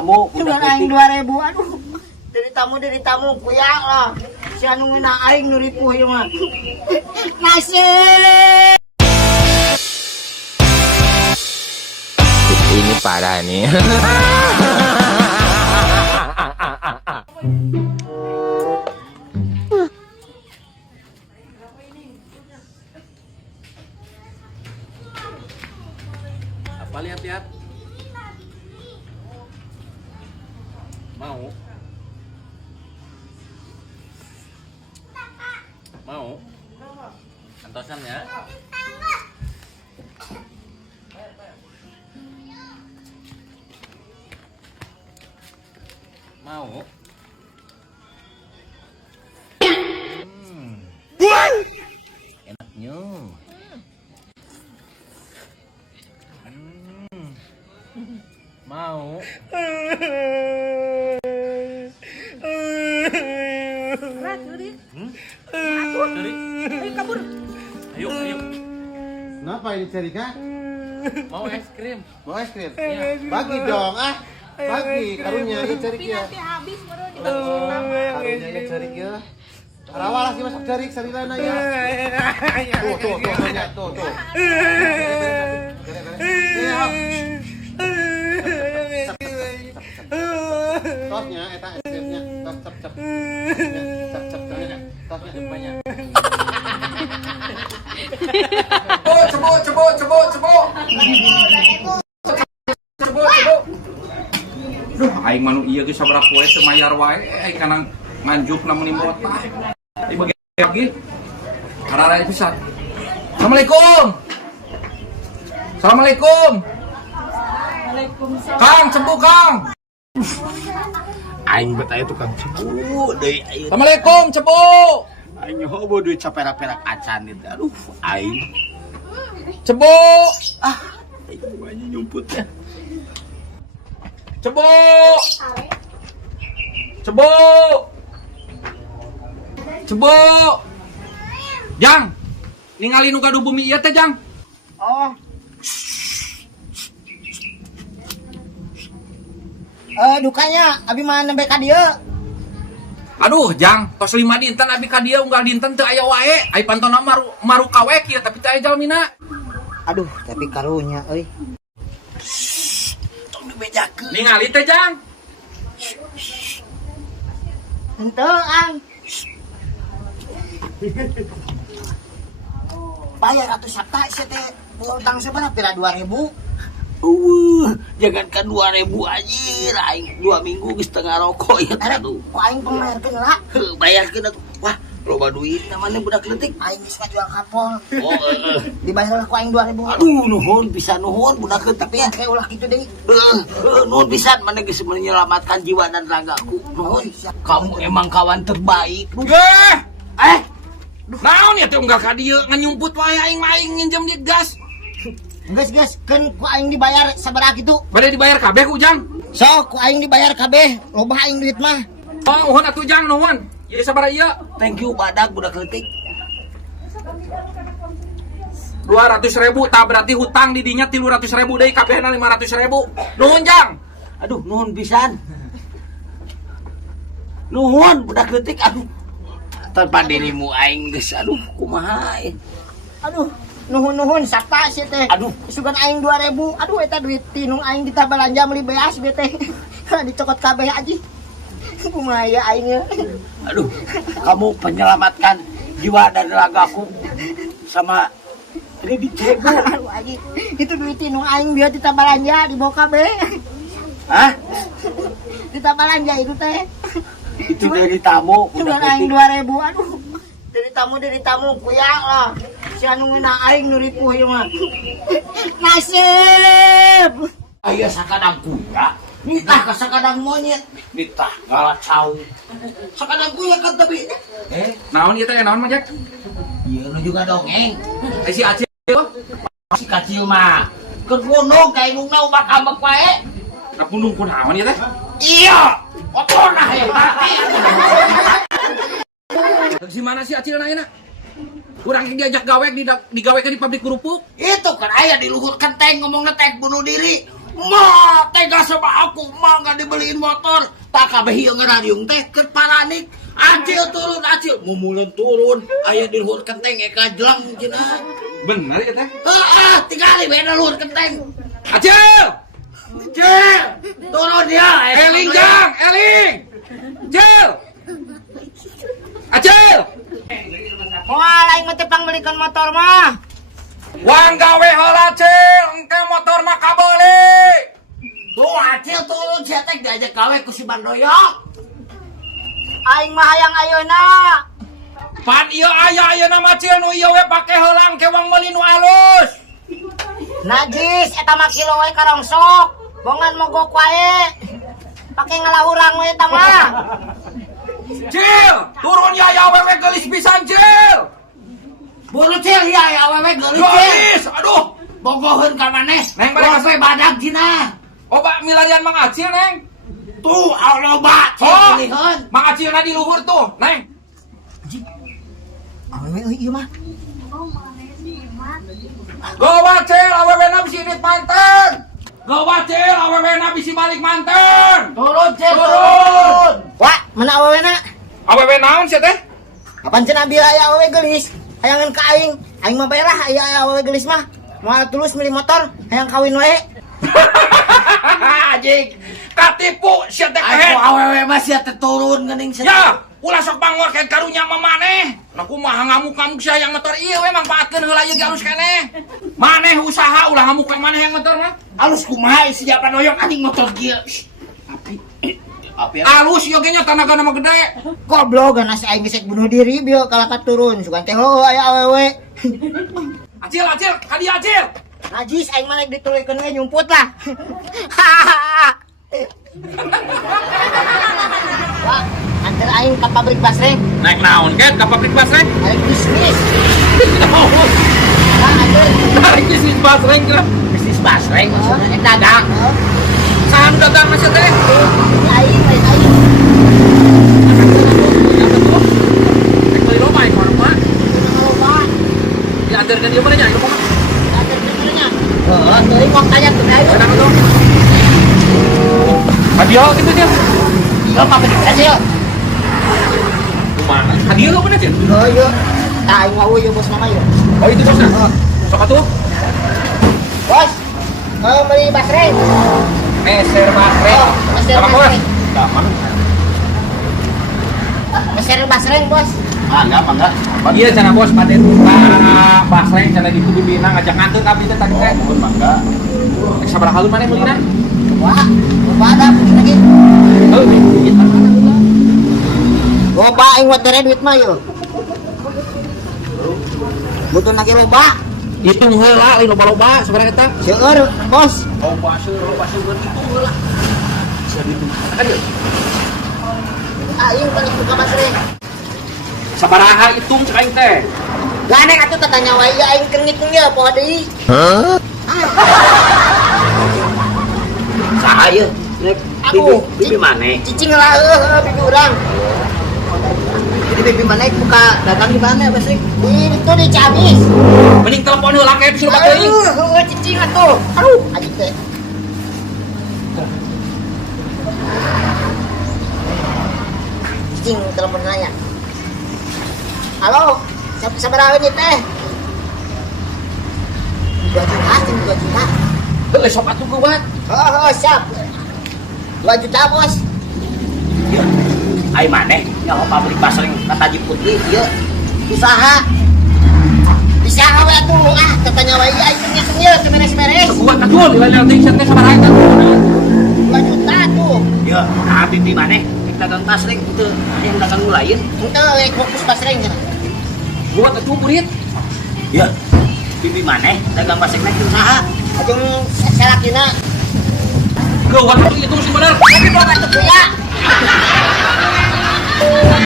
tamu. Sudah aing 2000, aduh. Dari tamu kuyak lah. Si anu ngena aing nu ripuh ieu mah. Nasib. Ini parah nih. Apa lihat-lihat? Mau? Mau? Antosan ya? Mau? Enaknya. Mau? Curi. Curi. Ayo kabur. Ayo. Kenapa ini cari kak? Mau es krim? Mau es krim? Iya. Bagi dong, bagi karunya ini cari Tapi kia. nanti habis baru Karunya ini cari kia. Rawalah sih masak cari sarilana ya. Tuh, banyak tuh. Tosnya, eta es krimnya, cep. Cep, tosnya banyak. Duh, aing manu ieu ge sabaraha poe teu mayar wae, kana nganjuk namun imbota. Ai bagi lagi. Harara pisan. Assalamualaikum. Assalamualaikum. Kang, cepu Kang. Aing bet aya tukang cepu deui ayeuna. Assalamualaikum, cepu. Aing nyoba duit caperak-perak acan itu. Aduh, aing. Cepu. Aing banyak nyumput ya. Cepu. Cepu. Cepu. Jang. Ningali nu gaduh bumi ieu teh, Jang. Oh. Dukanya abi mah nembe ka dieu. Aduh, Jang, tos 5 dinten abi ka dieu unggal dinten teu aya wae. Ai pantona maru kawek ieu tapi teu aya jalmina. Aduh, tapi karunya euy. Tong dibejakeun. Ningali teh, Jang. Henteu ang. Bayar atuh sabta sia teh utang seberapa pira 2000. Jangankan 2000 anjir, aing 2 minggu geus tengah rokok ya tuh. Ku aing pengmayarkeun lah. Bayarkeun atuh. Wah, loba duit namanya budak leutik. Aing geus ngajual kapol. Oh, Dibayar ku aing 2000. aduh nuhun pisan nuhun budak leutik. Tapi ya kayak ulah kitu deui. Nuhun pisan mana geus menyelamatkan jiwa dan ragaku. Nuhun. Kamu emang kawan terbaik. Eh. Naon ya teh unggal ka dieu nganyumput wae aing mah aing nginjem di gas. Geus keun ku aing dibayar sabaraha kitu. Bade dibayar kabeh ku Jang. Sok ku aing dibayar kabeh. Loba aing duit mah. Oh, nuhun atuh Jang, nuhun. Jadi sabaraha ieu? Thank you badak budak leutik. 200.000 tak berarti hutang di dinya 300.000 deui kabehna 500.000. Nuhun Jang. Aduh nuhun pisan. Nuhun budak leutik aduh. Tanpa dirimu aing geus aduh kumaha ya. Aduh, nuhun sakta sia teh. Aduh. Sugan aing 2000. Aduh eta duit tinung aing kita belanja meuli beas be teh. Dicokot kabeh aji. Kumaha ya aing. Aduh, kamu penyelamatkan jiwa dan ragaku sama ini dicego. Aduh aji. Itu duit tinung aing biar kita belanja dibawa kabeh. Hah? Kita belanja itu teh. Itu dari tamu Sugan budak aing leutik. 2000. Aduh. Dari tamu kuyak lah. Si anu ngena aing nu ripuh ieu mah. Nasib. Aya sakadang kuya, nitah ka sakadang monyet, nitah galacau. Sakadang kuya kan tapi Naon ieu teh naon mah Jack? ieu nu juga dongeng. Si Acil. Si kacil mah keur gunung ka indungna ubah kambek wae. Napundung kunaon ieu teh? Iya, kotorna eta. Si mana si Acil ayeuna? Kurang yang diajak gawek digawekeun di pabrik kerupuk. Itu kan aya di luhur kenteng ngomongna teh bunuh diri. Ma, tega sama aku, ma nggak dibeliin motor. Tak kabeh ieu ngaradiung teh keur paranik. Acil turun, acil. Mumuleun turun, aya di luhur kenteng eka jelang cenah. Bener ya teh? Heeh, tinggali we di luhur kenteng. Acil! Acil! Turun ya. Eling jang, Eling. Acil. Acil. Wah, lain mah tepang belikan motor mah. Wang gawe heula Cil, engke motor mah kabeuli. Tuh acil turun sia teh diajak gawe ku si Bandoyok. Aing mah hayang ayeuna. Pan ieu aya ayeuna mah Cil nu ieu we pake heulang ke wang meuli nu alus. Najis eta mah kilo we karongsok. Bongan mogok wae. Pake ngalahurang we eta mah. Cil, turun ya awewe geulis pisan Cil. Buru cil ya awewe geulis cil. Geulis, aduh. Bogoheun ka maneh. Neng bade Lope badag cenah. Oba milarian Mang Acil Neng. Tuh loba cil Oh, pilihan. Mang Acil na di luhur tuh, Neng. Awewe euy ieu mah. Gawa Cil, awewe na bisi dit manten. Gawa Cil, awewe na bisi balik manten. Turun cil Turun. Wah, mana awewe na? Awewe naon sih teh? Kapan cenah bieu aya awewe geulis? Hayangan ka aing. Aing mah bayar aya awewe geulis mah. Moal tulus beli motor, hayang kawin we. Anjing, katipu sia teh Aku kehe. awewe mah sia teh turun geuning sia. Ya, ulah sok bangor ke karunya mah maneh. Nah kumaha ngamuk-ngamuk sia yang motor ieu we mangpaatkeun heula ieu ge alus keneh. Maneh usaha ulah ngamuk ke maneh yang motor mah. Alus kumaha si Bandoyok anjing motor kieu. Api. Alus ieu ge nya tanagana mah gede. Goblok ganas aing geus bunuh diri bieu kalakat turun. Sugan teh heueuh aya awewe. Acil, Acil, ka dieu Acil. Najis aing mah rek dituluykeun we nyumput lah. Wah, antar aing ka pabrik basreng. Naik naon ke ka pabrik basreng? Aing bisnis. Wah, antar Tarik bisnis basreng kira. Bisnis basreng maksudnya dagang. Saham dagang mah sia teh. aing aing. Rek beli lomba yang mana mah? Loba. Diantarkeun ieu mana nya? Ieu mah. Antar temennya. Heeh, teuing wong tanya teh aing. Enak tuh. Hadiah gitu dia. Yo mah bener aja yo. Kumaha? Hadiah lo bener Cil? Yo yo. Tah aing wau yo bos mama yo. Oh itu bosnya. Sok atuh. Bos. Beli basreng. Meser basreng. Oh, meser Sama bos. basreng. Daman. Meser basreng, Bos. Mangga. Iya cenah bos paten buka basreng cenah di bibina ngajak nganteun abdi teh tadi teh. Mangga. Sabaraha halu maneh meulina? Wah, loba ada begini lagi. Loba aing mah tere duit mah yo. Butuh lagi loba. Hitung heula lain loba-loba sabaraha eta? Seueur, Bos. Loba seueur itu heula. Sia ditu. Aing balik buka basreng. Sabaraha hitung cek aing teh? Gane atuh tanya wae aing keungit ge poho deui. Saha ieu? Nek Aduh, bibi maneh. cicing lah bibi urang. Jadi bibi maneh buka dagang di mana basreng? Di itu di Ciamis. Mending telepon heula ke disuruh teuing. Aduh, cicing atuh. Aduh, anjing teh. Cicing telepon nanya. Halo, sabaraha ini teh? 2 juta, 2 juta. Heuh sok atuh kuat. Oh, siap. 2 juta, Bos. Ieu. Ai maneh nyaho pabrik basreng kata Putri ieu. Usaha. Bisa we atuh katanya wae aing ngitung ieu beres-beres. Kuat atuh lain teh teh sabaraha eta? 2 juta tuh. Ieu, nah bibi maneh dagang basreng teu yang dagang nu lain. Henteu we fokus basreng cenah. Kuat atuh murid. Ieu. Bibi maneh dagang basreng naik usaha. Ajeng salakina. Geuwat atuh itu sih bener. Tapi bawa tuh ya.